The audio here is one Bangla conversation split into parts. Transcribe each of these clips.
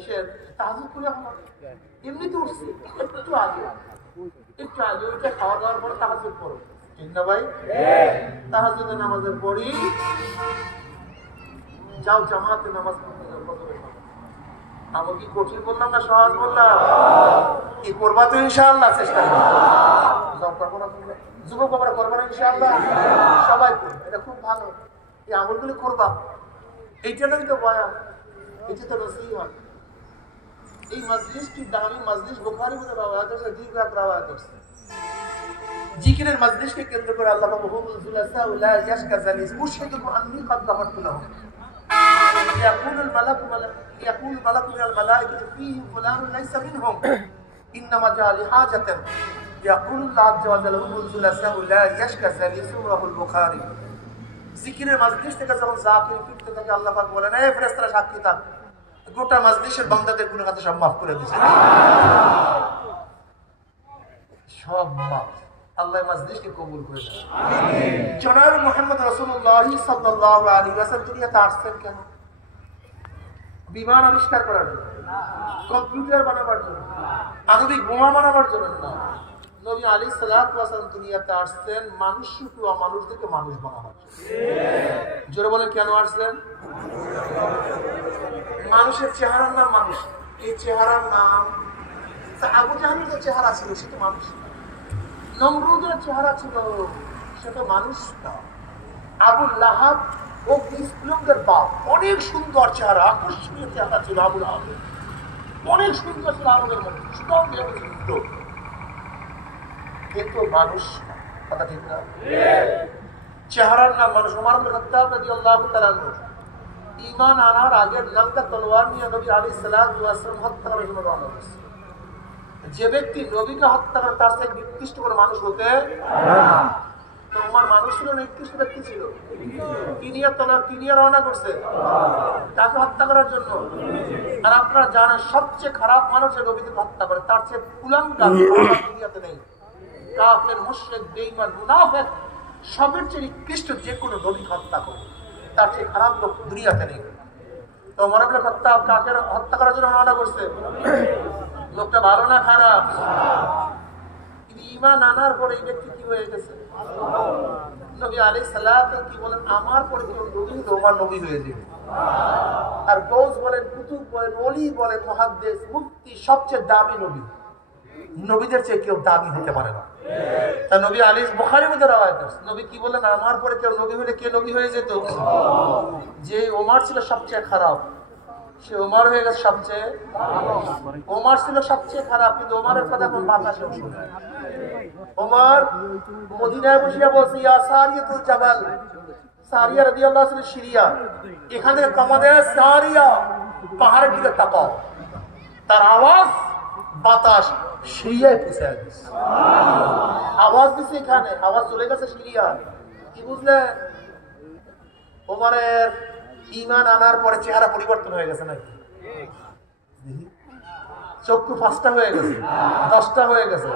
কিসের তাহাজ্জুদ করে হলো এমনিতে উঠছি একটু আগে ওইটা খাওয়া দাওয়ার পরে তাহাজ্জুদ পড়ো ঠিক না ভাই তাহাজ্জুদের নামাজের পরই যাও জামাতে নামাজ পড়তে যাও ফজরের নামাজ আমি কি কঠিন বললাম না সহজ বললাম কি করবা তো ইনশাআল্লাহ চেষ্টা করবো না যুবক আমরা করবো না ইনশাআল্লাহ সবাই করবে এটা খুব ভালো এই আমলগুলো করবা এইটাই তো বয়ান এটা তো নসিহত এই মজলিসটি দামি মজলিস বুখারী में রওয়ায়াত আছে দীর্ঘ রওয়ায়াত আছে জিকিরের মজলিসকে কেন্দ্র করে আল্লাহ মুহাম্মদ সাল্লাল্লাহু আলাইহি ওয়াসাল্লাম জালিস মুশহিদুকুম আন্নী قد غفرت لهم يقول الملك من الملائكة فيهم فلان ليس منهم إنما جاء لحاجة يقول الله عز وجل لا يشكى جليسه رواه البخاري জিকিরের মজলিস থেকে যখন জাকির ফিরতে থাকে আল্লাহ পাক বলেন এই ফেরেশতারা সাক্ষী থাক গোটা মজলিসের বান্দাদের গুনাহ খাতা সব maaf করে দিয়েছে সব maaf আল্লাহ মজলিসকে কবুল করে দেন আমিন জনাব মুহাম্মদ রাসূলুল্লাহ সাল্লাল্লাহু আলাইহি ওয়াসাল্লাম দুনিয়াতে আসছেন কেন বিমান আবিষ্কার করার জন্য কম্পিউটার বানাবার জন্য আণবিক বোমা বানাবার জন্য না নবী আলাইহিস সালাতু ওয়াস সালাম দুনিয়াতে আসছেন মানুষকে অমানুষদেরকে মানুষ বানাবার জন্য জোরে বলেন কেন আসছেন মানুষের চেহারার নাম মানুষ এই চেহারার নাম আবু জাহলের যে চেহারা ছিল সে তো মানুষ নমরুদের চেহারা ছিল সে তো মানুষ না আবু লাহাব ও ইসলামের বাপ অনেক সুন্দর চেহারা আকর্ষণীয় চেহারা ছিল আবু লাহাবের অনেক সুন্দর ছিল আবুলের মধ্যে সুন্দর সুন্দর কিন্তু মানুষ কথা ঠিক না চেহারার নাম মানুষ ওমর ইবনে খাত্তাব রাদিয়াল্লাহু তাআলা আনহু ঈমান আনার আগে লঙ্কা তলোয়ার নিয়ে নবী আলাইহিস সালাতু ওয়াস সালাম হত্যা করার জন্য রওনা হয়েছে যে ব্যক্তি নবীকে হত্যা করে তার থেকে নিকৃষ্ট কোনো মানুষ হতে পারে না তো ওমর মানুষ ছিল না নিকৃষ্ট ব্যক্তি ছিল কি নিয়ে রওনা করছে তাকে হত্যা করার জন্য আর আপনারা জানেন সবচেয়ে খারাপ মানুষ যে নবীকে হত্যা করে তার চেয়ে কুলাঙ্গার দুনিয়াতে নেই কাফের মুশরিক বেঈমান মুনাফিক সবের চেয়ে নিকৃষ্ট যে কোনো নবী হত্যা করে তার চেয়ে খারাপ লোক দুনিয়াতে নেই তো ওমর ইবনে খাত্তাব কাকে হত্যা করার জন্য রওনা করছে লোকটা ভালো না খারাপ কিন্তু ঈমান আনার পরে এই ব্যক্তি কি হয়ে গেছে নবী আলাইহিস সালাতু কি বলেন আমার পরে কেউ নবী তো ওমর নবী হয়ে যাবে আর গৌস বলেন কুতুব বলেন ওলি বলেন মুহাদ্দিস মুফতি সবচেয়ে দামি নবী নবীদের চেয়ে কেউ দামি হতে পারে না তা নবী আলাইহিস বুখারীর মধ্যে রওয়ায়াত আছে নবী কি বলেন আমার পরে কেউ নবী হলে কে নবী হয়ে যেত যে ওমর ছিল সবচেয়ে খারাপ সে ওমর হয়ে গেছে সবচেয়ে ওমর ছিল সবচেয়ে খারাপ কিন্তু ওমরের কথা কোন বাতাসে শুনে ওমর মদিনায় বসে বলছে ইয়া সারিয়াতুল জাবাল সারিয়া রাদিয়াল্লাহু আনহা সিরিয়া এখানে তোমাদের সারিয়া পাহাড়ের দিকে তাকাও তার আওয়াজ বাতাস সিরিয়ায় পৌঁছে গেছে আওয়াজ দিছে এখানে আওয়াজ চলে গেছে সিরিয়া কি বুঝলেন ওমরের ঈমান আনার পরে চেহারা পরিবর্তন হয়ে গেছে নাকি চক্ষু 5টা হয়ে গেছে 10টা হয়ে গেছে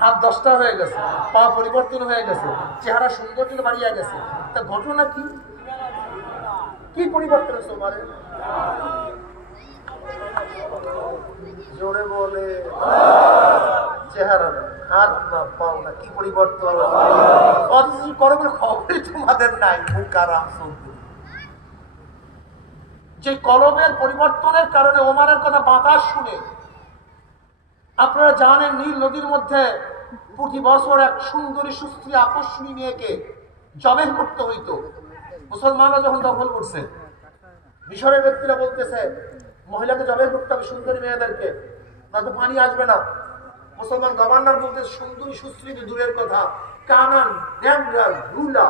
হাত 10টা হয়ে গেছে পা পরিবর্তন হয়ে গেছে চেহারা সৌন্দর্য বাড়িয়ে গেছে তা ঘটনা কি পরিবর্তন হয়েছে ওমরের জোরে বলে চেহারা হাত না পাও না কি পরিবর্তন অথচ করবেন খবরই তোমাদের নাই মুকারাম শুনতে যে কলবের পরিবর্তনের কারণে ওমরের কথা বাতাস শুনে আপনারা জানেন নীল নদীর মধ্যে প্রতি বছর এক সুন্দরী সুস্ত্রী আকর্ষণী মেয়েকে জবেহ করতে হইতো মুসলমানরা যখন দখল করছে মিশরের ব্যক্তিরা বলতেছে মহিলাকে জবেহ করতে হবে সুন্দরী মেয়েদেরকে নয়তো পানি আসবে না মুসলমান গভর্নর বলতে সুন্দরী সুস্ত্রী দূরের কথা কানান ড্যামরাল রুলা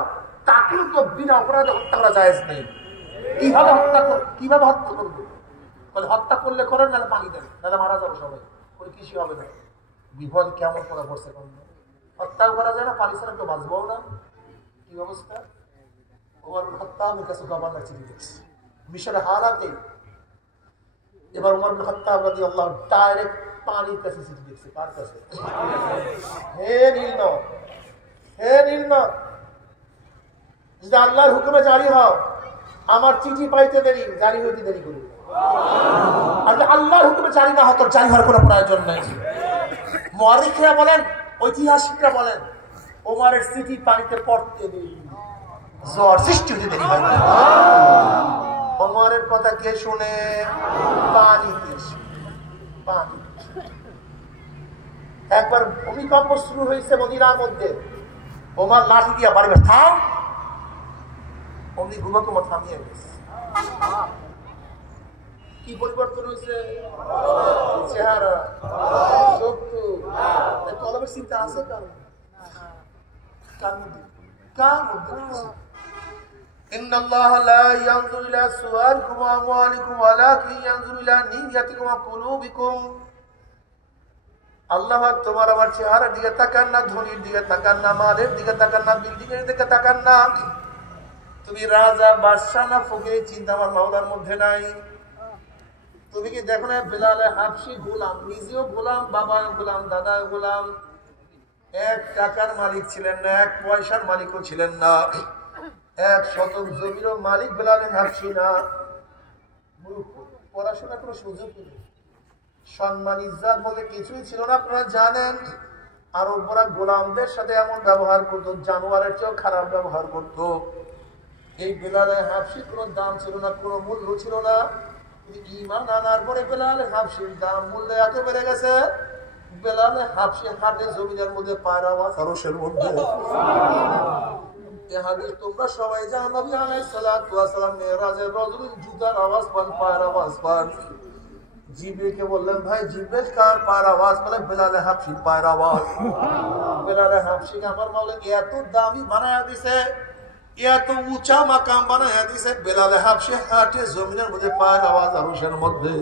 তাকেও তো বিনা অপরাধে হত্যা করা জায়েজ নেই কিভাবে হত্যা করবো বলে হত্যা করলে করেন নাহলে পানি দেন নাহলে মারা যাবো সবাই করে কৃষি হবে না বিপদ কেমন করা পড়ছে হত্যা করা যায় না পানি ছাড়া কেউ বাঁচবো না কি অবস্থা ওমর ইবনে খাত্তাবের কাছে গভর্নর চিঠি লিখছে মিশরে হালাতে এবার ওমর ইবনে খাত্তাব রাদিয়াল্লাহু ডাইরেক্ট পানির কাছে চিঠি লিখছে কার কাছে হে নীল যদি আল্লাহর হুকুমে জারি হও আমার চিঠি পাইতে দেরি জারি হইতে দেরি করি আর আল্লাহর হুকুমে জারি না হতো, জারি হওয়ার কোনো প্রয়োজন নেই। মুআররিখরা বলেন, ঐতিহাসিকরা বলেন, ওমরের স্মৃতি পানিতে পড়তে দেরি, জ্বর সৃষ্টি হতে দেরি হয় না। ওমরের কথা কে শুনে? পানিতে, পানি। একবার ভূমিকম্প শুরু হয়েছে মদিনার মধ্যে, ওমর লাঠি দিয়া বাড়ি থাম, অমনি ভূমিকম্প থামিয়ে গেছে। কি পরিবর্তন হয়েছে? চেহারা, চক্ষু, কলমের চিন্তা আছে কার মধ্যে? কার মধ্যে? ইন্নাল্লাহা লা ইয়ানজুরু ইলা সুওয়ারিকুম ওয়া আমওয়ালিকুম ওয়ালাকিন ইয়ানজুরু ইলা নিয়্যাতিকুম ওয়া কুলুবিকুম। আল্লাহ তোমার আমার চেহারার দিকে তাকান না, ধনীর দিকে তাকান না, মালের দিকে তাকান না, বিল্ডিং এর দিকে তাকান না। তুমি রাজা বাদশা না ফকির, চিন্তা আমার মাওলার মধ্যে নাই। তুমি কি দেখো না বেলালে হাবশি গোলাম, নিজেও গোলাম, বাবা গোলাম, দাদা গোলাম, এক টাকার মালিক ছিলেন না, এক পয়সার মালিকও ছিলেন না, এক শতক জমিরও মালিক বেলালে হাবশি না। পড়াশোনার কোনো সুযোগ নেই, সম্মান ইজ্জত বলতে কিছুই ছিল না, আপনারা জানেন। আর ওরা গোলামদের সাথে এমন ব্যবহার করতো, জানোয়ারের চেয়েও খারাপ ব্যবহার করতো। এই বেলালে হাবশির কোনো দাম ছিল না, কোনো মূল্য ছিল না। ঈমান আনার পরে বেলালে হাবশির দাম মূল্য এত বেড়ে গেছে, বেলালে হাবশি হাটে জমিনের মধ্যে পায়ের আওয়াজ, আরশের মধ্যে। তোমরা সবাই জানো, নবী আলাইহিস সালাতু ওয়াস সালাম মেরাজে রজুল জুতার আওয়াজ পান, পায়ের আওয়াজ পান। জিবরিলকে বললেন, ভাই জিবরিল কার পায়ের আওয়াজ? বলে বেলালে হাবশির পায়ের আওয়াজ। বেলালে হাবশিকে আমার মাওলা এত দামি বানায়া দিছে, এত উঁচা মাকাম বানায়া দিছে, বেলালে হাবশি হাটে জমিনের মধ্যে পায়ের আওয়াজ, আরশের মধ্যে।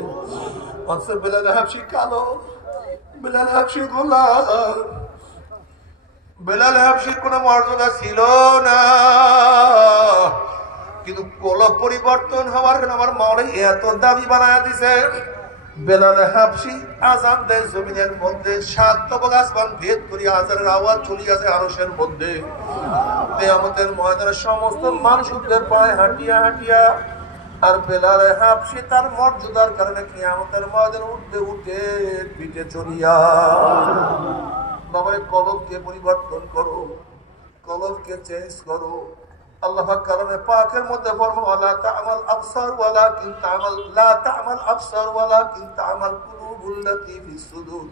অথচ বেলালে হাবশি কালো, বেলালে হাবশি গোলাম, বেলালে হাবশির কোনো মর্যাদা ছিল না। কিন্তু কলব পরিবর্তন হওয়ার কারণে আমার মাওলা এত দামি বানায়া দিছে, বেলালে হাবশি আযান দেয় জমিনের মধ্যে, ৭ তবক আসমান ভেদ করে আযানের আওয়াজ চলে আসে আরশের মধ্যে। কিয়ামতের ময়দানে সমস্ত মানুষ উঠবে পায়ে হাঁটিয়া হাঁটিয়া, আর বেলালে হাবশি তার মর্যাদার কারণে কিয়ামতের ময়দানে উঠবে উঠে পিঠে চড়িয়া। বাবারে কলবকে পরিবর্তন করো, কলবকে চেঞ্জ করো। আল্লাহ কালামে পাকের মধ্যে ফরমান, ওয়ালা তা'মাল আবসার ওয়ালাকিন তা'মাল লা তা'মাল আবসার ওয়ালাকিন তা'মাল কুলুবুল লাতী ফিস সুদূর।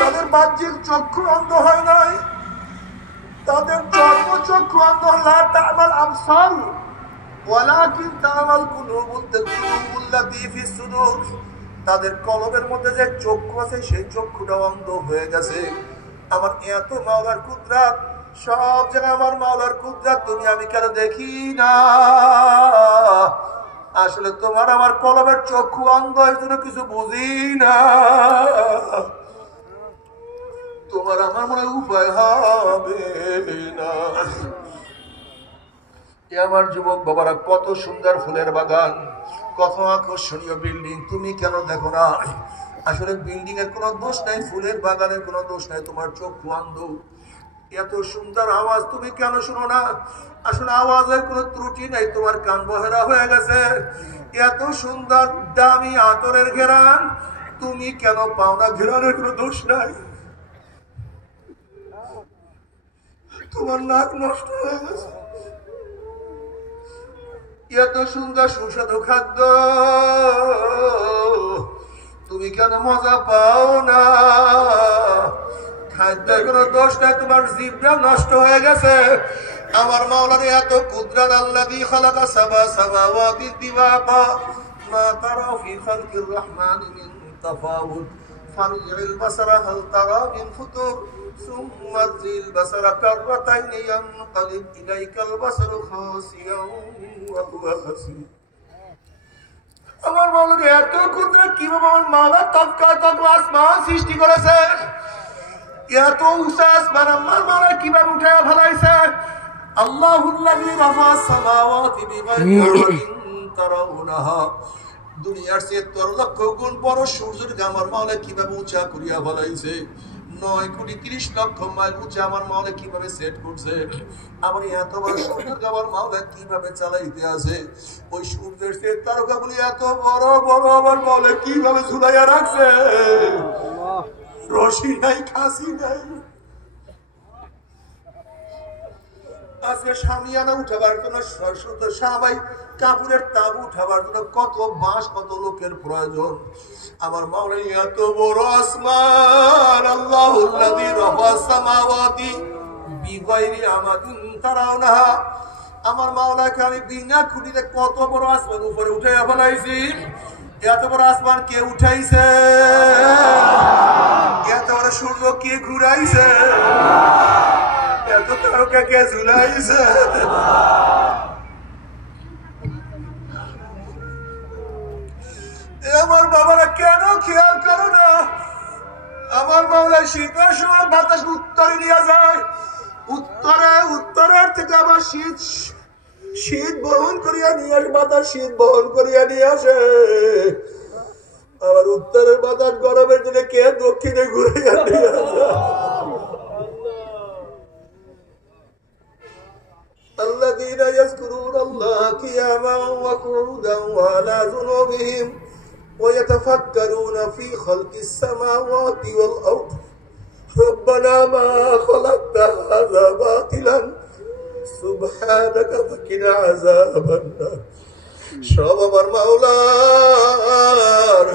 তাদের বাহ্যিক চক্ষু অন্ধ হয় নাই, তাদের চক্ষু অন্ধ, লা তা'মাল আবসার ওয়ালাকিন তা'মাল কুলুবুল লাতী ফিস সুদূর। তাদের কলবের মধ্যে যে চক্ষু আছে সেই চক্ষুটা অন্ধ হয়ে গেছে। আমার এত মাওলার কুদরত, সব জায়গায় আমার মাওলার কুদরত তুমি আমি কেন দেখি না? আসলে তোমার আমার কলবের চক্ষু অন্ধ, এর জন্য কিছু বুঝি না। তোমার আমার মনে উপায় হবে না। আমার যুবক বাবারা, কত সুন্দর ফুলের বাগান, কত আকর্ষণীয় বিল্ডিং, তুমি কেন দেখো না? আসলে বিল্ডিং এর কোনো দোষ নাই, ফুলের বাগানের কোনো দোষ নাই, তোমার চক্ষু অন্ধ। এত সুন্দর আওয়াজ তুমি কেন শুনো না? আসলে আওয়াজের কোনো ত্রুটি নাই, তোমার কান বহেরা হয়ে গেছে। এত সুন্দর দামি আতরের ঘেরান তুমি কেন পাও না? ঘেরানের কোনো দোষ নাই, তোমার নাক নষ্ট হয়ে গেছে। এত সুন্দর সুস্বাদু খাদ্য তুমি কেন মজা পাও না? খাদ্যের কোনো দোষ নাই, তোমার জিহ্বা নষ্ট হয়ে গেছে। আমার মাওলার এত কুদরত, আল্লাযী খালাকা সাবা সামাওয়াতি তিবাকা মা তারা ফি খালকির রহমানি মিন তাফাউত ফারজি'ল বাসারা হাল তারা মিন ফুতুর সুম্মা জিল বাসারা কাররাতাইন ইয়ানকালিব ইলাইকাল বাসারু খাসিয়ান ওয়া হুয়া হাসির। আমার মাওলার এত কুদরত, কিভাবে আমার মাওলা তৎকাল আসমান সৃষ্টি করেছে, এত উঁচা আসমান আমার মাওলা কিভাবে উঠায়া ফেলাইছে। আল্লাহুল্লাযী রাফা'আস সামাওয়াতি বিগাইরি আমাদিন তারাউনাহা। দুনিয়ার চেয়ে ১৩ লক্ষ গুণ বড় সূর্যকে আমার মাওলা কিভাবে উঁচা করিয়া ফেলাইছে। 9,30,00,000 মাইল উঁচে আমার মাওলা কিভাবে সেট করছে, আমার এত বড় সূর্যকে আমার মাওলা কিভাবে চালাইতে আছে, ওই সূর্যের সে তারকাগুলি এত বড় বড় আমার মাওলা কিভাবে ঝুলাইয়া রাখছে, রশি নাই খাসি নাই। আজকে শামিয়ানা উঠাবার জন্য সবাই কাপড়ের তাবু উঠাবার জন্য কত বাঁশ কত লোকের প্রয়োজন। আমার মাওলা এত বড় আসমান, আল্লাহুল্লাযী রাফা'আস সামাওয়াতি বিগাইরি আমাদিন তারাউনাহা, আমার মাওলাকে আমি বিনা খুঁটিতে কত বড় আসমান উপরে উঠাইয়া ফেলাইছি। এত বড় আসমান কে উঠাইছে? এত বড় সূর্য কে ঘুরাইছে? এত তারকা কে ঝুলাইছে? আমার বাবারা কেন খেয়াল করো না? আমার মাওলা শীতের সময় বাতাস উত্তরে নিয়ে যায়, উত্তরের থেকে আবার শীত বহন করিয়া নিয়ে আসে, বাতাস শীত বহন করিয়া নিয়ে আসে। আবার উত্তরের বাতাস গরমের জন্য কে দক্ষিণে ঘুরিয়া নিয়ে আসে। الذين يذكرون الله قياما وقعودا وعلى جنوبهم ويتفكرون في خلق السماوات والأرض ربنا ما خلقت هذا باطلا سبحانك فقنا عذاب النار। সব আমার মাওলার,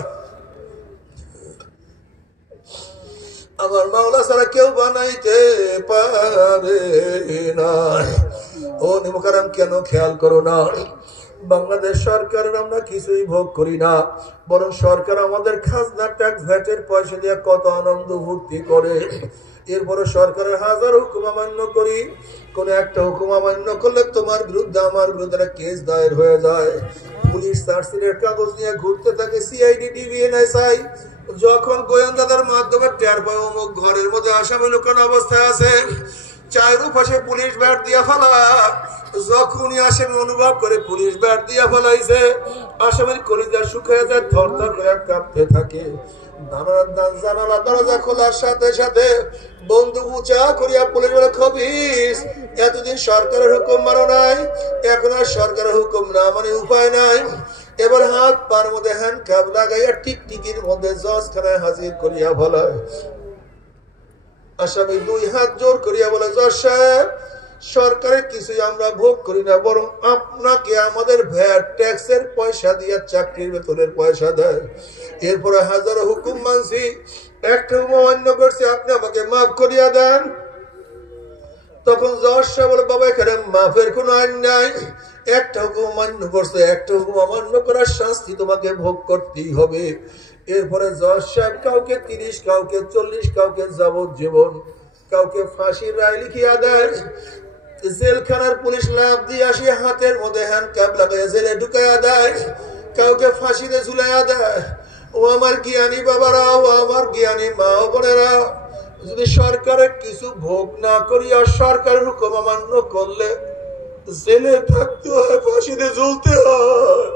আমার মাওলা ছাড়া কেউ বানাইতে পারে না। ও নিমকারাম কেন খেয়াল করো না? বাংলাদেশ সরকারের আমরা কিছুই ভোগ করি না, বরং সরকার আমাদের খাজনা ট্যাক্স ভ্যাটের পয়সা দিয়ে কত আনন্দ ভর্তি করে। এরপরে সরকারের হাজার হুকুম অমান্য করি, কোন একটা হুকুম অমান্য করলে তোমার বিরুদ্ধে আমার বিরুদ্ধে কেস দায়ের হয়ে যায়। পুলিশ চার্জশিটের কাগজ নিয়ে ঘুরতে থাকে সিআইডি ডিবিএনএসআই, যখন গোয়েন্দাদের মাধ্যমে টের পায় অমুক ঘরের মধ্যে আসামি লুকানো অবস্থায় আছে, চায়ের পাশে পুলিশ ব্যাট দিয়া ফেলা। যখনই আসামি অনুভব করে পুলিশ ব্যাট দিয়া ফেলাইছে, আসামির কলিজা শুকিয়ে যায়, থরথর করে কাঁপতে থাকে। জানালা দরজা খোলার সাথে সাথে বন্দুক উঁচা করিয়া পুলিশ বলে, খবিস এতদিন সরকারের হুকুম মানো নাই, এখন আর সরকারের হুকুম না মানে উপায় নাই। এবার হাত পার মধ্যে হ্যান্ডকাপ লাগাইয়া টিকটিকির মধ্যে জজখানায় হাজির করিয়া ফেলায়। আসামি দুই হাত জোর করিয়া বলে, জজ সাহেব সরকারের কিছুই আমরা ভোগ করি না, বরং আপনাকে আমাদের ভ্যাট ট্যাক্সের পয়সা দিয়ে চাকরির বেতনের পয়সা দেয়। এরপরে হাজারো হুকুম মানছি, একটা হুকুম অমান্য করছি, আপনি আমাকে মাফ করিয়া দেন। তখন জজ সাহেব বলে, বাবা এখানে মাফের কোন আইন নাই, একটা হুকুম অমান্য করছে, একটা হুকুম অমান্য করার শাস্তি তোমাকে ভোগ করতেই হবে। এরপরে জজ সাহেব কাউকে 30, কাউকে 40, কাউকে যাবজ্জীবন, কাউকে ফাঁসির রায় লিখিয়া দেয়। জেলখানার পুলিশ লাভ দিয়ে আসি, হাতের মধ্যে হ্যান্ডকাপ লাগাইয়া জেলে ঢুকাইয়া দেয়, কাউকে ফাঁসিতে ঝুলাইয়া দেয়। ও আমার জ্ঞানী বাবারা, ও আমার জ্ঞানী মা ও বোনেরা, যদি সরকারের কিছু ভোগ না করিয়া সরকারের হুকুম অমান্য করলে জেলে থাকতে হয়, ফাঁসিতে ঝুলতে হয়।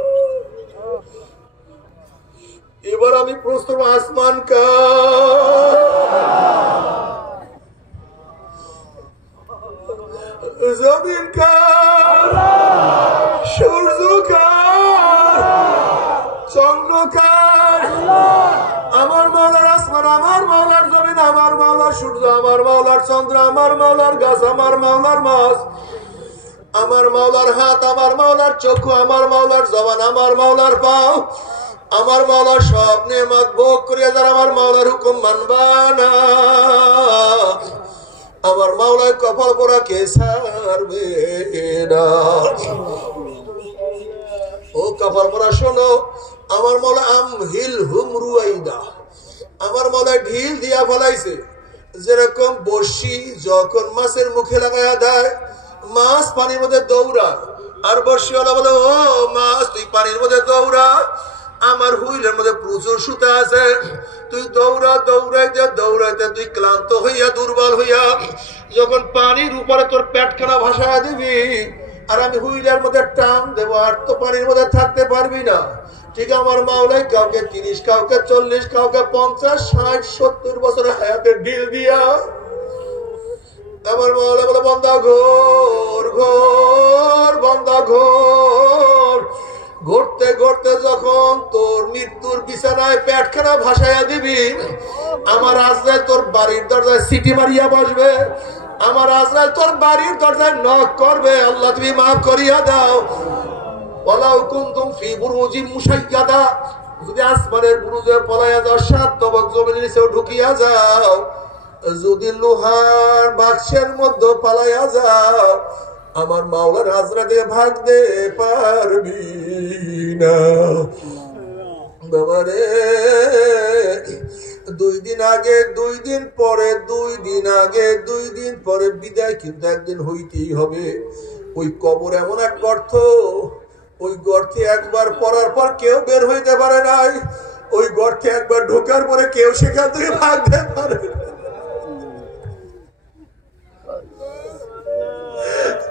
এবার আমি প্রশ্ন, আসমান কার, জমিন কার, সূর্য কার, চন্দ্র কার? আমার মাওলার আসমান, আমার মাওলার জমিন, আমার মাওলার সূর্য, আমার মাওলার চন্দ্র, আমার মাওলার গাছ, আমার মাওলার মাছ, আমার মাওলার হাত, আমার মাওলার চক্ষু, আমার মাওলার জবান, আমার মাওলার পাও, আমার মাওলার সব নেয়ামত ভোগ করিয়া যারা আমার মাওলার হুকুম মানবা না, আমার মাওলায় কপাল পোড়া কে ছাড়বে না। ও কপাল পোড়া শোনো, আমার মাওলা আমহিল হুম রুয়াইদা, আমার মাওলা ঢিল দিয়া ফেলাইছে। যেরকম বর্ষি যখন মাছের মুখে লাগাইয়া দেয়, মাছ পানির মধ্যে দৌড়ায়, আর বর্ষিওয়ালা বলে, ও মাছ তুই পানির মধ্যে দৌড়া, আমার হুইলের মধ্যে প্রচুর সুতা আছে, তুই দৌড়া, দৌড়াইতে দৌড়াইতে তুই ক্লান্ত হইয়া দুর্বল হইয়া যখন পানির উপরে তোর পেটখানা ভাসায় দিবি, আর আমি হুইলের মধ্যে টান দেবো, আর তো পানির মধ্যে থাকতে পারবি না। ঠিক আমার মাওলাই কাউকে 30, কাউকে 40, কাউকে 50, 60, 70 বছরের হায়াতের ডিল দিয়া আমার মাওলা বলে বান্দা ঘোর ঘোর, বান্দা ঘোর। ঘুরতে ঘুরতে যখন তোর মৃত্যুর বিছানায় পেটখানা ভাসাইয়া দিবি, আমার আজরাইল তোর বাড়ির দরজায় সিটি মারিয়া বসবে, আমার আজরাইল তোর বাড়ির দরজায় নক করবে, আল্লাহ তুমি মাফ করিয়া দাও। ওয়ালাউ কুনতুম ফি বুরুজিম মুশাইয়াদা, যদি আসমানের বুরুজে পলাইয়া যাও, 7 তবক জমিনের নিচেও ঢুকিয়া যাও, যদি লোহার বাক্সের মধ্যে পালাইয়া যাও, আমার মাওলার হাজরা দিয়ে ভাগতে পারবি না। বাবারে 2 দিন আগে, 2 দিন পরে, 2 দিন আগে, 2 দিন পরে বিদায় কিন্তু একদিন হইতেই হবে। ওই কবর এমন এক গর্ত, ওই গর্তে একবার পড়ার পর কেউ বের হইতে পারে নাই, ওই গর্তে একবার ঢোকার পরে কেউ সেখান থেকে ভাগতে পারে না।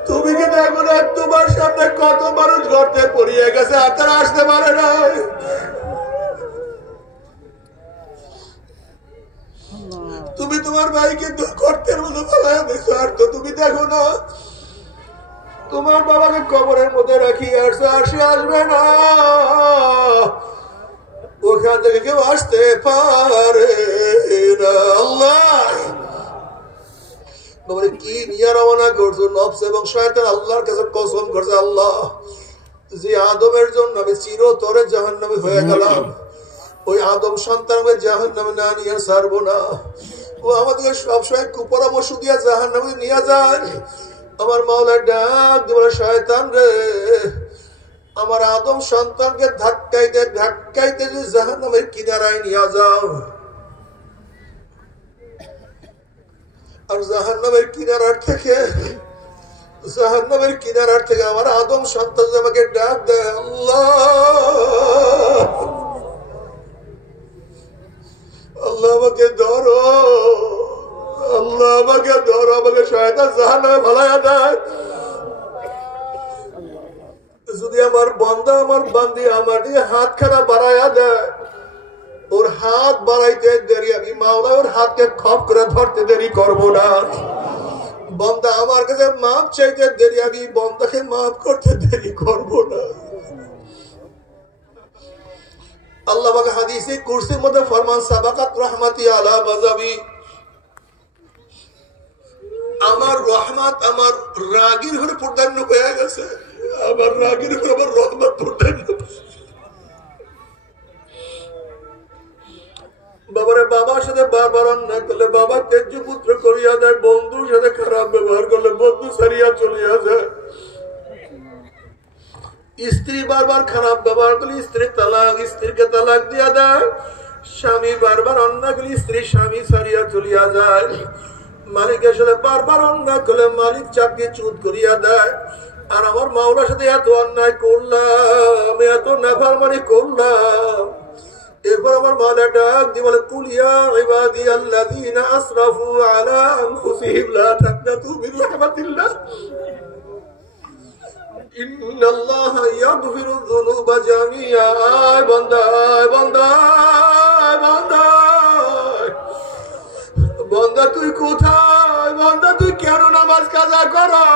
তুমি কি দেখো না তোমার সামনে কত মানুষ গর্তে পড়িয়ে গেছে আর তারা আসতে পারে না। তুমি তোমার ভাইকে গর্তের মধ্যে ফেলাইয়া দিছো, আর তো তুমি দেখো না তোমার বাবাকে কবরের মধ্যে রাখি আসছে, আর সে আসবে না, ওখান থেকে কেউ আসতে পারে না। আল্লাহ কি নিয়ে রওনা করছো? নফস এবং শয়তান আল্লাহর কাছে কসম করছে, আল্লাহ যে আদমের জন্য আমি চিরতরে জাহান্নামী হয়ে গেলাম, ওই আদম সন্তানকে জাহান্নামে না নিয়ে ছাড়বো না। ও আমাদেরকে সবসময় কুপরামর্শ দিয়ে জাহান্নামে নিয়ে যায়। আমার মাওলা ডাক দিয়ে শয়তান রে, আমার আদম সন্তানকে ধাক্কাইতে ধাক্কাইতে যে জাহান্নামের কিনারায় নিয়ে যাও, আর জাহান্নামের কিনারার থেকে আমার আদম সন্তান আমাকে ডাক দেয়, আল্লাহ আল্লাহ আমাকে ধরো, আল্লাহ আমাকে ধরো, আমাকে শয়তান জাহান্নামে ভালাইয়া দেয়। যদি আমার বান্দা, আমার বান্দি আমার দিয়ে হাত খানা বাড়াইয়া দেয়, ওর হাত বাড়াইতে দেরি, আমি মাওলা ওর হাতকে খপ করে ধরতে দেরি করবো না। বন্দা আমার কাছে মাফ চাইতে দেরি, আমি বন্দাকে মাফ করতে দেরি করবো না। আল্লাহ পাক হাদিসে কুরসির মধ্যে ফরমান, সাবাকাত রহমাতি আলা মাযাবি, আমার রহমত আমার রাগীর ঘরে পূর্ণাঙ্গ হয়ে গেছে, আমার রাগীর ঘরে আমার রহমত পূর্ণাঙ্গ। বাবারে বাবার সাথে বারবার অন্যায় করলে বাবা তেজ্য পুত্র করিয়া দেয়, বন্ধুর সাথে খারাপ ব্যবহার করলে বন্ধু সারিয়া চলিয়া যায়, স্ত্রী বারবার খারাপ ব্যবহার করলে স্ত্রীকে তালাক দিয়া দেয়, স্বামী বারবার অন্যায় করলে স্বামী সারিয়া চলিয়া যায়, মালিকের সাথে বারবার অন্যায় করলে মালিক চাকরি চুত করিয়া দেয়। আর আমার মাওলার সাথে এত অন্যায় করলাম, এত নাফরমানি করলাম, এরপর আমার মাওলা ডাক দিয়ে বলে, কুল ইয়া ইবাদিয়াল্লাযীনা আসরাফু আলা আনফুসিহিম লা তাকনাতু মিন রাহমাতিল্লাহ ইন্নাল্লাহা ইয়াগফিরুয যুনুবা জামিআ। বান্দা বান্দা বান্দা বান্দা তুই কোথায়? বান্দা তুই কেন নামাজ কাজা করো?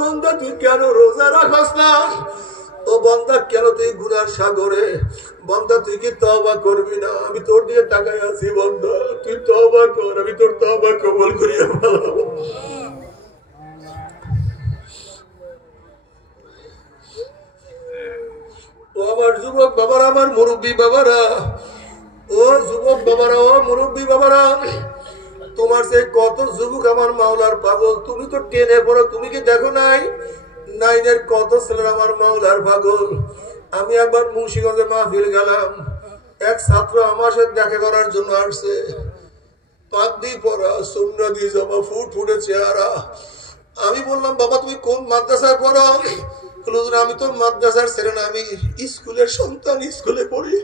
বান্দা তুই কেন রোজা রাখস না? ও বান্দা কেন তুই গুনার সাগরে? বান্দা তুই কি তওবা করবি না? আমি তোর দিয়ে তাকায় আছি, বান্দা তুই তওবা কর, আমি তোর তওবা কবুল করিয়া ফেলাবো। ও আমার যুবক বাবারা, আমার মুরব্বী বাবারা, ও যুবক বাবারা, ও মুরব্বী বাবারা, তোমার সে কত যুবক আমার মাওলার পাগল। তুমি তো 10-এ পড়ো, তুমি কি দেখো নাই 9-এর কত ছেলের আমার মাওলার পাগল। আমি একবার মুন্সিগঞ্জে মাহফিল গেলাম, এক ছাত্র আমার সাথে দেখা করার জন্য আসছে, পাগড়ি পরা, সুন্নতি জামা, ফুটফুটে চেহারা। আমি বললাম, বাবা তুমি কোন মাদ্রাসায় পড়ো? আমি তো মাদ্রাসার ছেলে না, আমি স্কুলের সন্তান, স্কুলে পড়ি।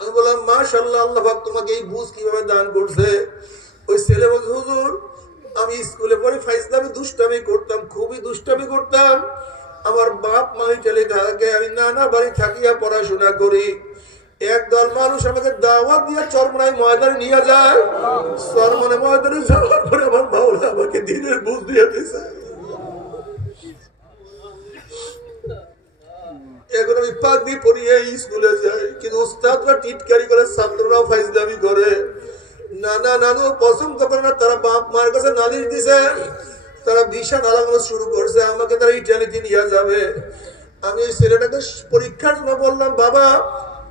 আমি বললাম, মাশাআল্লাহ, আল্লাহ পাক তোমাকে এই বুঝ কিভাবে দান করছে। ওই ছেলে বলছে, হুজুর আমি স্কুলে পড়ে ফাইজলামি দুষ্টামি করতাম, খুবই দুষ্টামি করতাম। আমার বাপ মা চলে থাকে, আমি নানা বাড়ি থাকিয়া পড়াশোনা করি। একদল মানুষ আমাকে দাওয়াত দিয়ে চরমনাই ময়দানে নিয়ে যায়। চরমনে ময়দানে যাওয়ার পরে আমার মাওলা আমাকে দিনের বুঝ দিয়ে দিয়েছে। এখন আমি পাগড়ি পরিয়ে স্কুলে যাই, কিন্তু উস্তাদরা টিটকারি করে, ছাত্ররাও ফাইজলামি করে। নানা নানু পছন্দ করে না, তারা বাপ মায়ের কাছে নালিশ দিছে, তারা ভিসা নালানো শুরু করছে, আমাকে তারা ইটালিতে নিয়ে যাবে। আমি ছেলেটাকে পরীক্ষার জন্য বললাম, বাবা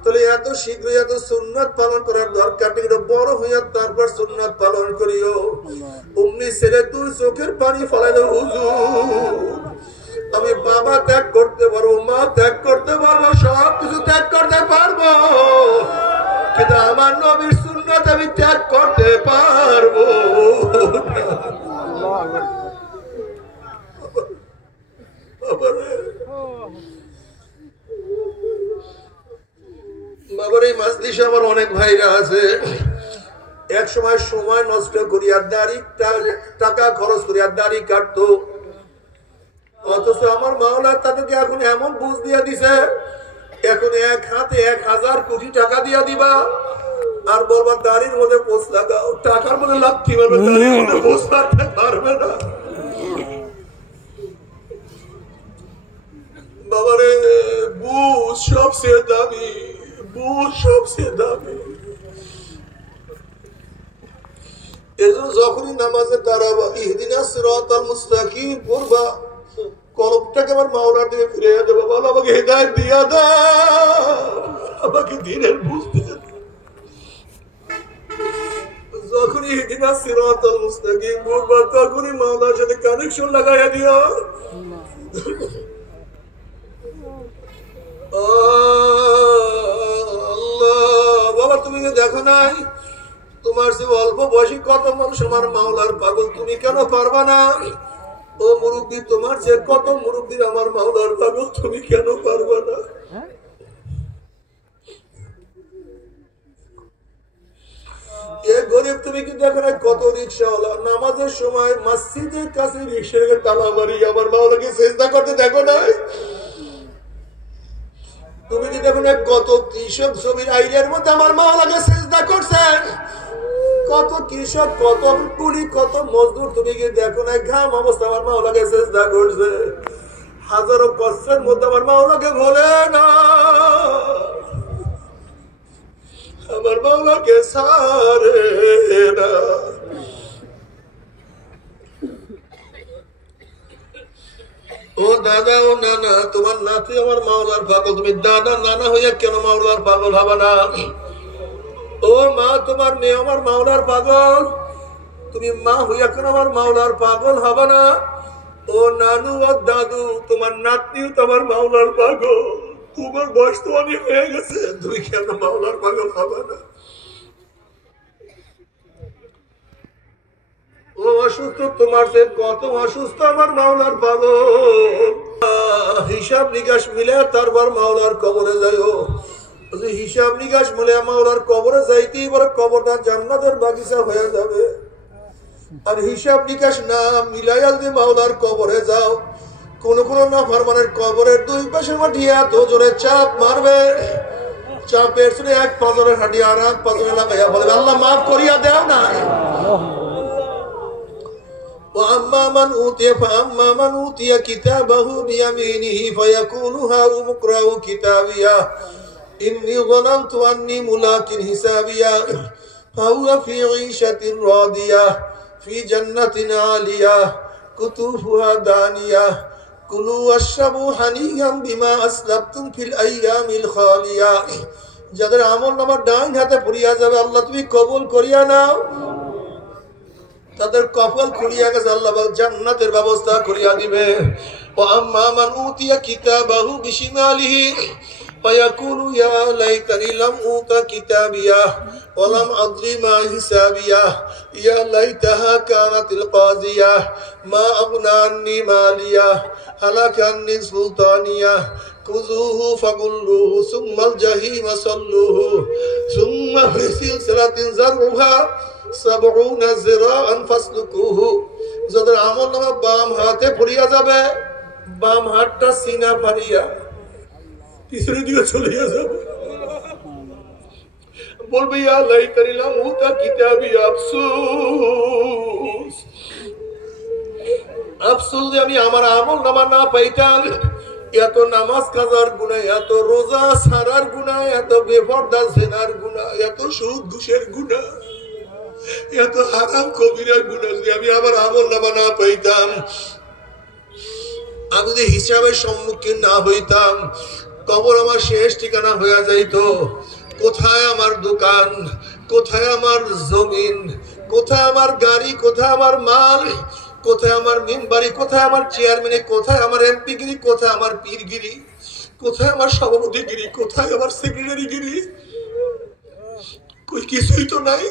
তাহলে এত শীঘ্র এত সুন্নাত পালন করার দরকার নেই, বড় হইয়া তারপর সুন্নাত পালন করিও। অমনি ছেলে তুই চোখের পানি ফেলাইল, হুজুর আমি বাবা ত্যাগ করতে পারবো, মা ত্যাগ করতে পারবো, সব কিছু ত্যাগ করতে পারবো, কিন্তু আমার নবীর সুন্নাত আমি ত্যাগ করতে পারবো। বাবার এই মাজলিসে আমার অনেক ভাইরা আছে, এক সময় সময় নষ্ট করিয়া দাড়ি টাকা খরচ করিয়া দাড়ি কাটতো, অথচ আমার মাওলা তাদেরকে এখন এমন বুঝ দিয়া দিছে, এখন এক হাতে 1000 কোটি টাকা দিয়া দিবা আর বলবা দাড়ির মধ্যে পোষ লাগাও, টাকার মধ্যে লাথি মারবে, দাড়ির মধ্যে পোষ লাগাতে পারবে না। বাবারে বুঝ সবচেয়ে দামি, বুঝ সবচেয়ে দামি। এজন্য যখনই নামাজে দাঁড়াবা ইহদিনাস সিরাতাল মুস্তাকিম পড়বা, কলবটাকে আমার মাওলার দিকে ফিরে দেবো, বলো আমাকে হিদায়াত দিয়া দাও, আমাকে দিনের বুঝতে। যখনই ইহদিনাস সিরাতাল মুস্তাকিম পড়বা তখনই মাওলার সাথে কানেকশন লাগাইয়া দিও। আল্লাহ বাবা তুমি দেখো নাই তোমার যে অল্প বয়সী কত মানুষ আমার মাওলার পাগল, তুমি কেন পারবা না? ও মুরব্বী তোমার যে কত মুরব্বীর আমার মাওলার পাগল, তুমি কেন পারবা না? এ গরিব তুমি কি দেখো না কত রিক্সাওয়ালা নামাজের সময় মসজিদের কাছে রিক্সাকে তালা মারি আমার মাওলাকে সেজদা করতে দেখো না? তুমি কি দেখো না কত কৃষক জমির আইলের মধ্যে আমার মাওলাকে সেজদা করছেন, কত কৃষক কত কুলি কত মজদুর তুমি কি দেখো না ঘাম অবস্থা আমার মাওলাকে সেজদা করছে। হাজারো কষ্টের মধ্যে আমার মাওলাকে ভোলে না, আমার মাওলাকে ছাড়ে না। ও দাদা ও নানা তোমার নাতি আমার মাওলার পাগল, তুমি দাদা নানা হইয়া কেন মাওলার পাগল হবে না? ও মা তোমার মেয়ে আমার মাওলার পাগল, তুমি মা হইয়া কেন আমার মাওলার পাগল হবে না? ও নানু ও দাদু তোমার নাতনিও তো আমার মাওলার পাগল, তোমার বয়স তো অনেক হয়ে গেছে, তুমি কেন মাওলার পাগল হবে না? ও অসুস্থ তোমার সে কত অসুস্থ আমার মাওলার পাগল, হিসাব নিকাশ মিলে তারপর মাওলার কবরে যাইও। হিসাব নিকাশ মিলে মাওলার কবরে যাইতে এবারে কবরটা জান্নাতের বাগিচা হয়ে যাবে। আর হিসাব নিকাশ না মিলাইয়া যদি মাওলার কবরে যাও, কোন কোন নাফরমানের কবরের দুই পাশে মাটি এত জোরে চাপ মারবে, চাপের শুনে এক পাজরের হাঁটি আর এক পাজরে লাগাইয়া বলবে আল্লাহ মাফ করিয়া দেও না। وأما من أوتي كتابه بيمينه فيقول هاؤم اقرءوا كتابيه إني ظننت أني ملاق حسابيه فهو في عيشة راضية في جنة عالية قطوفها دانية كلوا واشربوا هنيئا بما أسلفتم في الأيام الخالية। যাদের আমলনামা ডাইন হাতে পড়িয়া যাবে আল্লাহ তুমি কবুল করিয়া নাও, তাদের কপাল খুলিয়া গেছে আল্লাহ জান্নাতের ব্যবস্থা করিয়া দিবে। ও আম্মা মান উতিয়া কিতাবাহু বিশিমালিহি ফায়াকুলু ইয়া লাইতানি লাম উতা কিতাবিয়া ওয়া লাম আদরি মা হিসাবিয়া ইয়া লাইতাহা কানাতিল কাযিয়া মা আগনা আন্নি মালিয়া হালাকান্নি সুলতানিয়া খুযুহু ফাগুল্লুহু সুম্মাল জাহিমা সাল্লুহু সুম্মা ফি সিলসিলাতিন যারউহা 70 যিরাআন ফাসলুকুহু। যাদের আমলনামা বাম হাতে পড়িয়া যাবে বাম হাতটা সিনা ফাড়িয়া পিছনের দিকে চলে যাবে, বলবে ইয়া লাইতানি লাম উতা কিতাবি, আফসোস আফসোস যে আমি আমার আমল নামা না পাইতাম। এত নামাজ কাজার গুনাহ, এত রোজা সারার গুনাহ, এত বেপরদা জেনার গুনাহ, এত সুদ ঘুষের গুনাহ, এত হারাম কবিরার গুনাহ যদি আমি আমার আমল নামা না পাইতাম, আমি যদি হিসাবের সম্মুখীন না হইতাম, কবর আমার শেষ ঠিকানা হয়ে যাইত। কোথায় আমার দোকান, কোথায় আমার জমিন, কোথায় আমার গাড়ি, কোথায় আমার মাল, কোথায় আমার মেম্বারি, কোথায় আমার চেয়ারম্যানে, কোথায় আমার এমপিগিরি, কোথায় আমার পীরগিরি, কোথায় আমার সভাপতিগিরি, কোথায় আমার সেক্রেটারিগিরি, কই কিছুই তো নাই।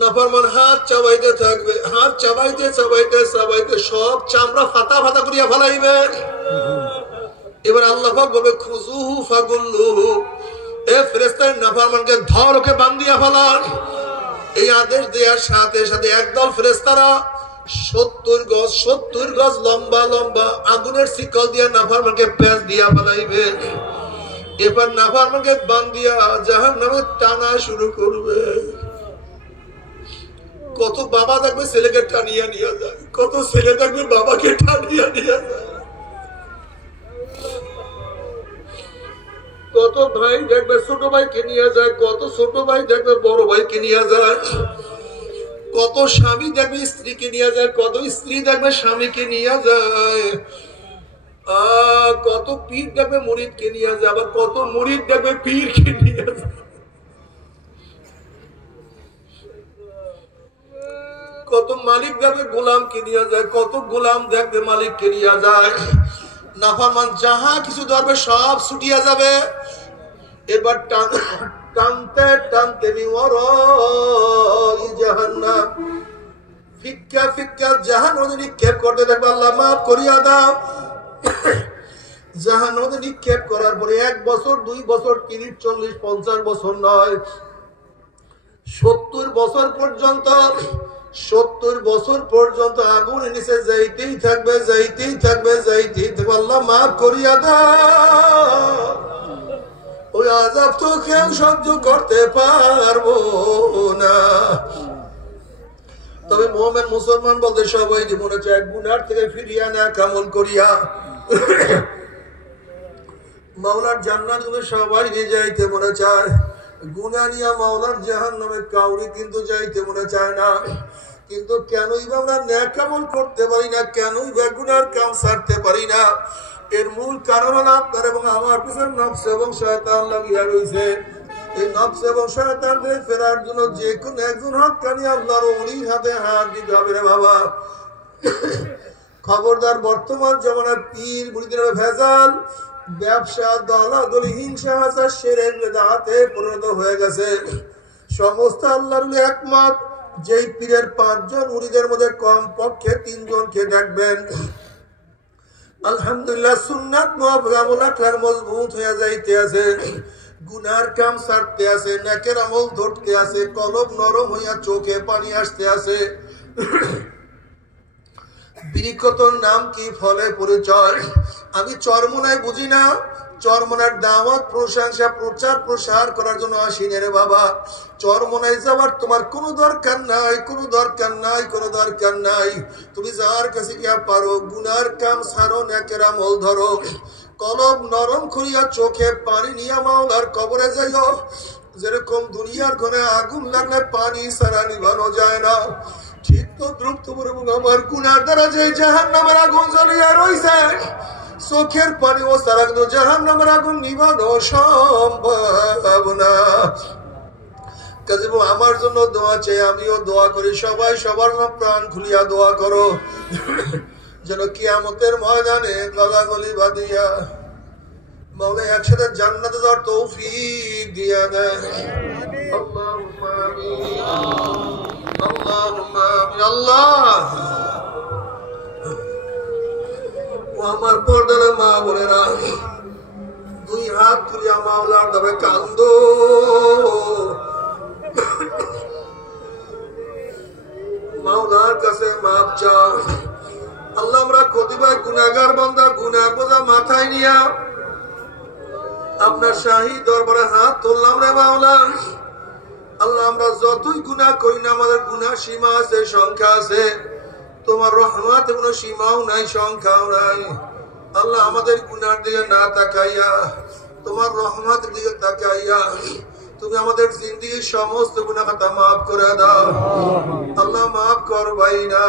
নাফরমান হাত চাবাইতে থাকবে, হাত চাবাইতে চাবাইতে চাবাইতে সব চামড়া ফাটা ফাটা করিয়া ফেলাইবে। এবার আল্লাহ পাক বলবে খুজুহু ফাগুল্লুহু, এ ফেরেশতার নাফরমানকে ধর, ওকে বান্ধিয়া ফেলান। এই আদেশ দেওয়ার সাথে সাথে একদল ফেরেশতারা 70 গজ লম্বা লম্বা আগুনের শিকল দিয়া নাফরমানকে পেঁচ দিয়া ফেলাইবে। এবার নাফরমানকে বান্ধিয়া জাহান্নামে টানা শুরু করবে। কত বাবা দেখবে ছেলেকে টানিয়া নিয়ে যায়, কত ছেলে দেখবে বাবাকে টানিয়া নিয়ে যায়, কত ভাই দেখবে ছোট ভাইকে নিয়ে যায়, কত ছোট ভাই দেখবে বড় ভাইকে নিয়ে যায়, কত স্বামী দেখবে স্ত্রীকে নিয়ে যায়, কত স্ত্রী দেখবে স্বামীকে নিয়ে যায়, কত পীর দেখবে মুরিদকে নিয়ে যায়, আবার কত মুরিদ দেখবে পীরকে নিয়ে যায়, কত মালিক দেখবে গোলামকে নিয়ে যায়, কত গোলাম দেখবে মালিককে নিয়ে যায়। নাফরমান যাহা কিছু ধরবে সব ছুটিয়া যাবে। এবার টানতে টানতে জাহান্নাম ফিক্কা ফিক্কা জাহান্নামে নিক্ষেপ করতে থাকবে। আল্লাহ মাফ করিয়া দাও। জাহান্নামে নিক্ষেপ করার পরে 1 বছর 2 বছর 30 40 50 বছর নয়, 70 বছর পর্যন্ত, 70 বছর পর্যন্ত আগুনের নিচে যাইতেই থাকবে, যাইতেই থাকবে, যাইতেই থাকবে। আল্লাহ মাফ করিয়া দাও। ওই আযাব তো কেউ সহ্য করতে পারবো না। তবে মুমিন মুসলমান বলতে সবাই যে মনে চায় গুনার থেকে ফিরিয়া না কামল করিয়া মাওলার জান্নাত তুমি সবাই নিয়ে যাইতে মনে চায়। গুনাহ নিয়া মাওলার জাহান্নামে কাউরি কিন্তু যাইতে মনে চায় না। কিন্তু কেনই বা আমরা নেক আমল করতে পারি না, কেনই বা গুনার কাম ছাড়তে পারি না? এর মূল কারণ হলো আপনার এবং আমার পিছনে নফস এবং শয়তান লাগিয়া রয়েছে। এই নফস এবং শয়তান থেকে ফেরার জন্য যে কোনো একজন হক্কানি আল্লাহর ওলির হাতে হাত দিতে হবে রে বাবা। খবরদার, বর্তমান জমানায় পীর মুরিদের ভেজাল, ব্যবসা, দলাদলি, হিংসা, হাসার, শিরক, বিদআতে পরিণত হয়ে গেছে। সমস্ত আল্লাহর একমত যেই পীরের 5 জন মুরিদের মধ্যে কম পক্ষে 3 জনকে দেখবেন আলহামদুলিল্লাহ সুন্নাত মুআফাক আমল আকরার মজবুত হয়ে যাইতে আছে, গুনার কাম ছাড়তে আছে, নেকের আমল ধরতে আছে, কলব নরম হইয়া চোখে পানি আসতে আছে। বিরিকতর নাম কি, ফলে পরিচয়। আমি চরমোনায় বুঝি না, চরমোনার দাওয়াত প্রশংসা প্রচার প্রসার করার জন্য আসিনি রে বাবা। চরমোনায় যাওয়ার তোমার কোনো দরকার নাই, কোনো দরকার নাই, কোনো দরকার নাই। তুমি যার কাছে গিয়া পারো গুনার কাম ছাড়ো, নেকের আমল ধরো, কলব নরম করিয়া চোখে পানি নিয়া মাওলার কবরে যাইও। যেরকম দুনিয়ার ঘরে আগুন লাগলে পানি ছাড়া নিভানো যায় না, ঠিক তো দ্রুত আমার গুনার দ্বারা যে জাহান্নামের আগুন জ্বলিয়া রইছে, চোখের পানি ও সারা কিন্তু জাহান্নামের আগুন নিভানো সম্ভব না। কাজে আমার জন্য দোয়া চাই, আমিও দোয়া করি, সবাই সবার জন্য প্রাণ খুলিয়া দোয়া করো যেন কিয়ামতের ময়দানে গলাগলি বাঁধিয়া মাওলা একসাথে জান্নাতে যাওয়ার তৌফিক দিয়া দেয়। আল্লাহুম্মা আমিন, আল্লাহুম্মা আমিন। আল্লাহ ও আমার পর্দার মা বোনেরা, 2 হাত তুলিয়া মাওলার দরবারে কান্দো। মাওলার কাছে মাপ চাও। নিয়া আপনার শাহী দরবারে হাত তুললাম রে মাওলা। আল্লাহ আমরা যতই গুনাহ করি না, আমাদের গুনাহ সীমা আছে, সংখ্যা আছে। তোমার রহমতে কোনো সীমাও নাই, সংখ্যাও নাই। আল্লাহ আমাদের গুনার দিকে না তাকাইয়া তোমার রহমতের দিকে তাকাইয়া তুমি আমাদের জিন্দেগির সমস্ত গুনাহ খাতা মাফ করে দাও। আল্লাহ মাফ করবাই না,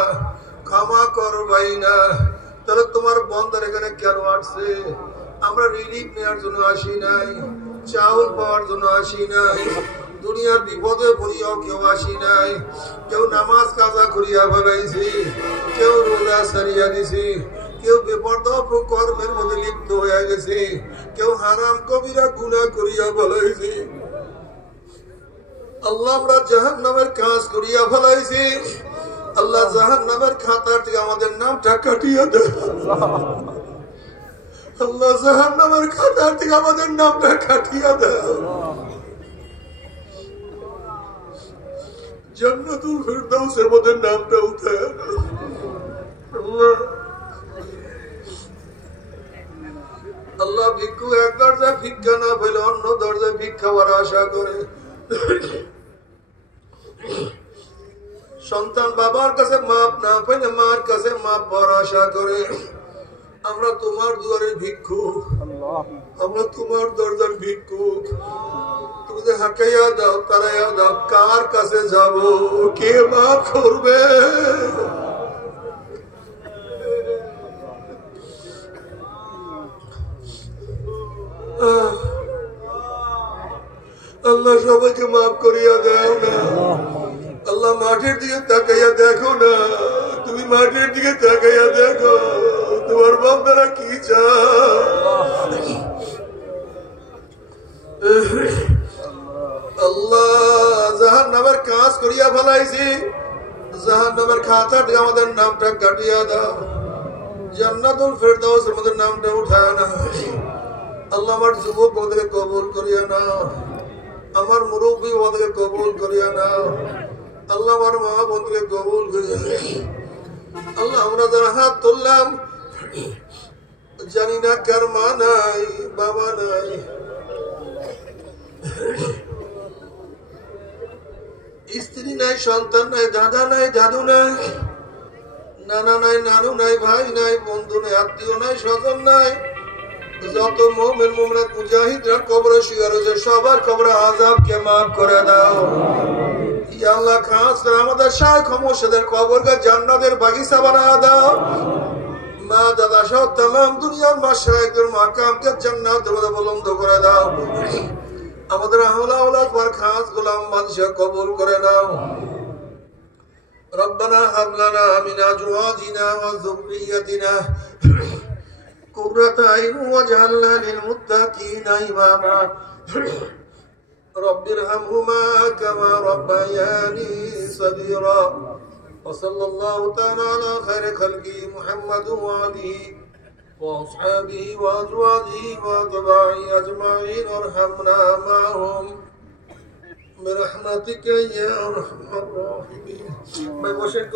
ক্ষমা করবাই না। তাহলে তোমার বন্দার এখানে কেন আসছে? আমরা রিলিফ নেওয়ার জন্য আসি নাই, চাউল পাওয়ার জন্য আসি নাই, দুনিয়ার বিপদে পড়িয়াও কেউ আসি নাই। কেউ নামাজ কাজা করিয়া ফেলাইছি, কেউ রোজা সারিয়া দিছি, কেউ বেপরদা কর্মের মধ্যে লিপ্ত হয়ে গেছে, কেউ হারাম কবিরা গুনাহ করিয়া ফেলাইছি। আল্লাহ আমরা জাহান্নামের কাজ করিয়া ফেলাইছি। আল্লাহ জাহান্নামের খাতা থেকে আমাদের নামটা কাটিয়ে দেয়। আল্লাহ জাহান্নামের খাতা থেকে আমাদের নামটা কাটিয়ে দেয়। জান্নাতুল ফিরদাউসের মধ্যে নামটা উঠে। আল্লাহ ভিক্ষু এক দরজা ভিক্ষা না পেলে অন্য দরজায় ভিক্ষা হওয়ার আশা করে। সন্তান বাবার কাছে মাপ না পেলে মার কাছে মাপ পাওয়ার আশা করে। আমরা তোমার দুয়ারের ভিক্ষুক, আমরা তোমার দরজার ভিক্ষুক। তুমি যে হাঁকাইয়া দাও, তারাইয়া দাও, কার কাছে যাব? কে মাফ করবে? আল্লাহ সবাইকে মাফ করিয়া দাও না। আল্লাহ মাঠের দিকে তাকাইয়া দেখো না, তুমি মাঠের দিকে তাকাইয়া দেখো তোমার বান্দারা কি চায়। আল্লাহ জাহান্নামের কাজ করিয়া ফেলাইছি, জাহান্নামের খাতা থেকে আমাদের নামটা কাটিয়া দাও। জান্নাতুল ফিরদাউসের মধ্যে নামটা উঠায় না। আল্লাহ আমার যুবক ওদেরকে কবুল করিয়া নাও, আমার মুরব্বী ওদেরকে কবুল করিয়া নাও। আল্লাহ আমার মা বোনকে কবুল করিয়া নাও। আল্লাহ আমরা যারা হাত তুললাম, জানি না কার মা নাই, বাবা নাই, স্ত্রী নাই, সন্তান নাই, দাদা নাই, দাদু নাই, নানা নাই, নানু নাই, ভাই নাই, বন্ধু নাই, আত্মীয় নাই, স্বজন নাই। যত মুমিন মুমিনাত মুজাহিদরা কবরে শুয়ে রয়েছে, সবার কবরে আযাবকে মাফ করে দাও। ইয়া আল্লাহ, খাস করে আমাদের শাইখ মুর্শিদের কবরকে জান্নাতের বাগিচা বানায়া দাও। মা দাদা সহ तमाम দুনিয়ার মাশায়েখদের মাকামকে জান্নাতের মধ্যে বুলন্দ করে দাও। আমাদের আহলে আওলাদ ওয়ার খাস গোলাম বাদশা কবুল করে নাও। রব্বানা হাব লানা মিন আজওয়াজিনা ওয়া যুররিয়াতিনা কুররাতা আইন ওয়াজআলনা লিল মুত্তাকিনা ইমামা। রব্বিরহামহুমা কামা রাব্বায়ানি সগীরা। وصلى الله تعالى على خير خلقه محمد وآله وأصحابه وأزواجه وأتباعه أجمعين وارحمنا معهم برحمتك يا أرحم الراحمين. ما يبغى شيء